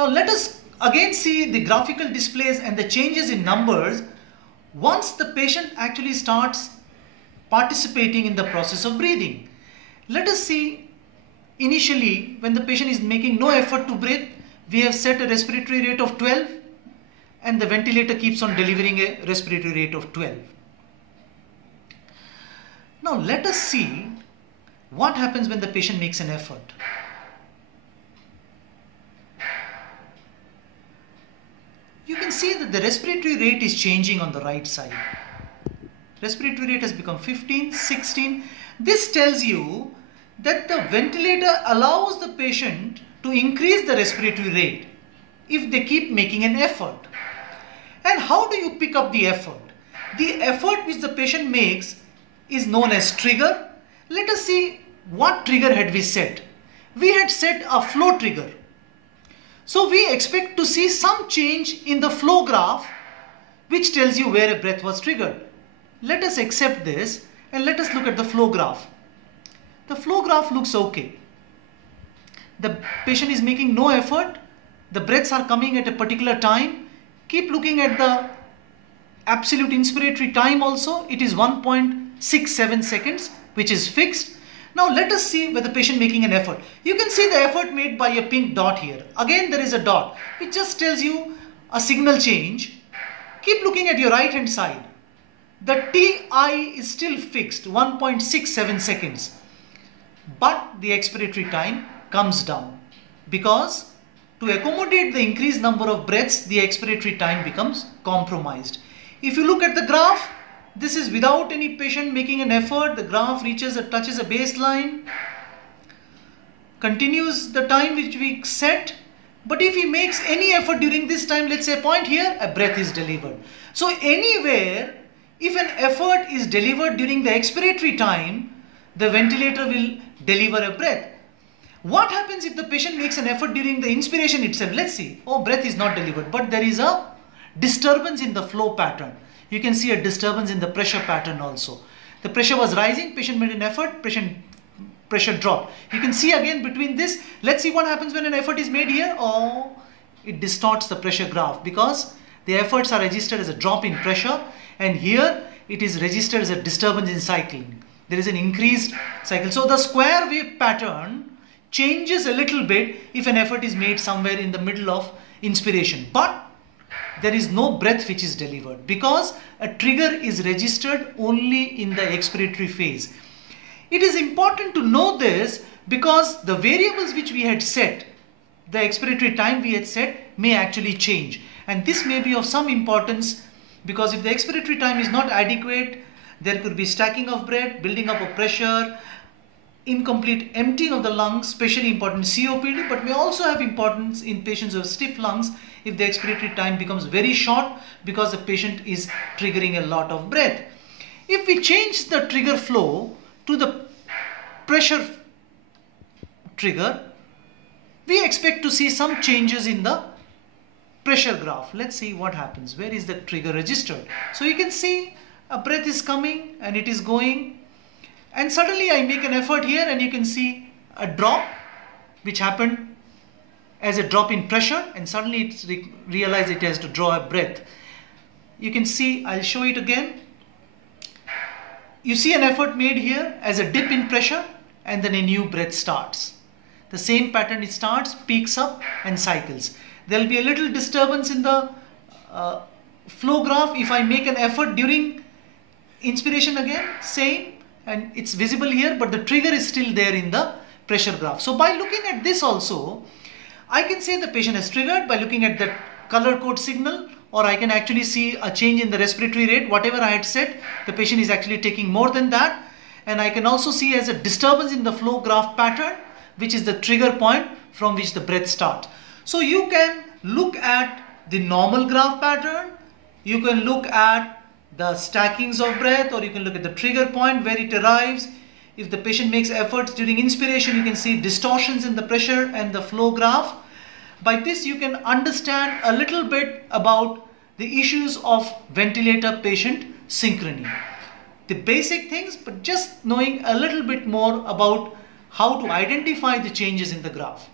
Now let us again see the graphical displays and the changes in numbers once the patient actually starts participating in the process of breathing. Let us see initially when the patient is making no effort to breathe, we have set a respiratory rate of 12 and the ventilator keeps on delivering a respiratory rate of 12. Now let us see what happens when the patient makes an effort. You can see that the respiratory rate is changing on the right side. Respiratory rate has become 15, 16. This tells you that the ventilator allows the patient to increase the respiratory rate if they keep making an effort. And how do you pick up the effort? The effort which the patient makes is known as trigger. Let us see what trigger had we set. We had set a flow trigger. So we expect to see some change in the flow graph which tells you where a breath was triggered. Let us accept this and let us look at the flow graph. The flow graph looks okay. The patient is making no effort. The breaths are coming at a particular time. Keep looking at the absolute inspiratory time also. It is 1.67 seconds, which is fixed. Now let us see with the patient making an effort. You can see the effort made by a pink dot here. Again there is a dot which just tells you a signal change. Keep looking at your right hand side. The TI is still fixed, 1.67 seconds. But the expiratory time comes down because to accommodate the increased number of breaths, the expiratory time becomes compromised. If you look at the graph, this is without any patient making an effort. The graph touches a baseline, continues the time which we set. But if he makes any effort during this time, let's say a point here, a breath is delivered. So anywhere, if an effort is delivered during the expiratory time, the ventilator will deliver a breath. What happens if the patient makes an effort during the inspiration itself? Let's see. Oh, breath is not delivered, but there is a disturbance in the flow pattern. You can see a disturbance in the pressure pattern also. The pressure was rising, patient made an effort, pressure dropped. You can see again between this. Let's see what happens when an effort is made here. Oh, it distorts the pressure graph because the efforts are registered as a drop in pressure and here it is registered as a disturbance in cycling. There is an increased cycle. So the square wave pattern changes a little bit if an effort is made somewhere in the middle of inspiration. But there is no breath which is delivered because a trigger is registered only in the expiratory phase. It is important to know this because the variables which we had set, the expiratory time we had set, may actually change. And this may be of some importance because if the expiratory time is not adequate, there could be stacking of breath, building up of pressure, incomplete emptying of the lungs, especially important COPD, but may also have importance in patients who have stiff lungs if the expiratory time becomes very short because the patient is triggering a lot of breath. If we change the trigger flow to the pressure trigger, we expect to see some changes in the pressure graph. Let's see what happens. Where is the trigger registered? So you can see a breath is coming and it is going. And suddenly I make an effort here and you can see a drop which happened as a drop in pressure and suddenly it's realized it has to draw a breath. You can see, I'll show it again. You see an effort made here as a dip in pressure and then a new breath starts. The same pattern, it starts, peaks up and cycles. There will be a little disturbance in the flow graph if I make an effort during inspiration again, same. And it's visible here, but the trigger is still there in the pressure graph. So by looking at this also, I can say the patient has triggered by looking at the color code signal, or I can actually see a change in the respiratory rate. Whatever I had said, the patient is actually taking more than that. And I can also see as a disturbance in the flow graph pattern, which is the trigger point from which the breath starts. So you can look at the normal graph pattern, you can look at the stackings of breath, or you can look at the trigger point where it arrives. If the patient makes efforts during inspiration, you can see distortions in the pressure and the flow graph. By this you can understand a little bit about the issues of ventilator-patient synchrony. The basic things, but just knowing a little bit more about how to identify the changes in the graph.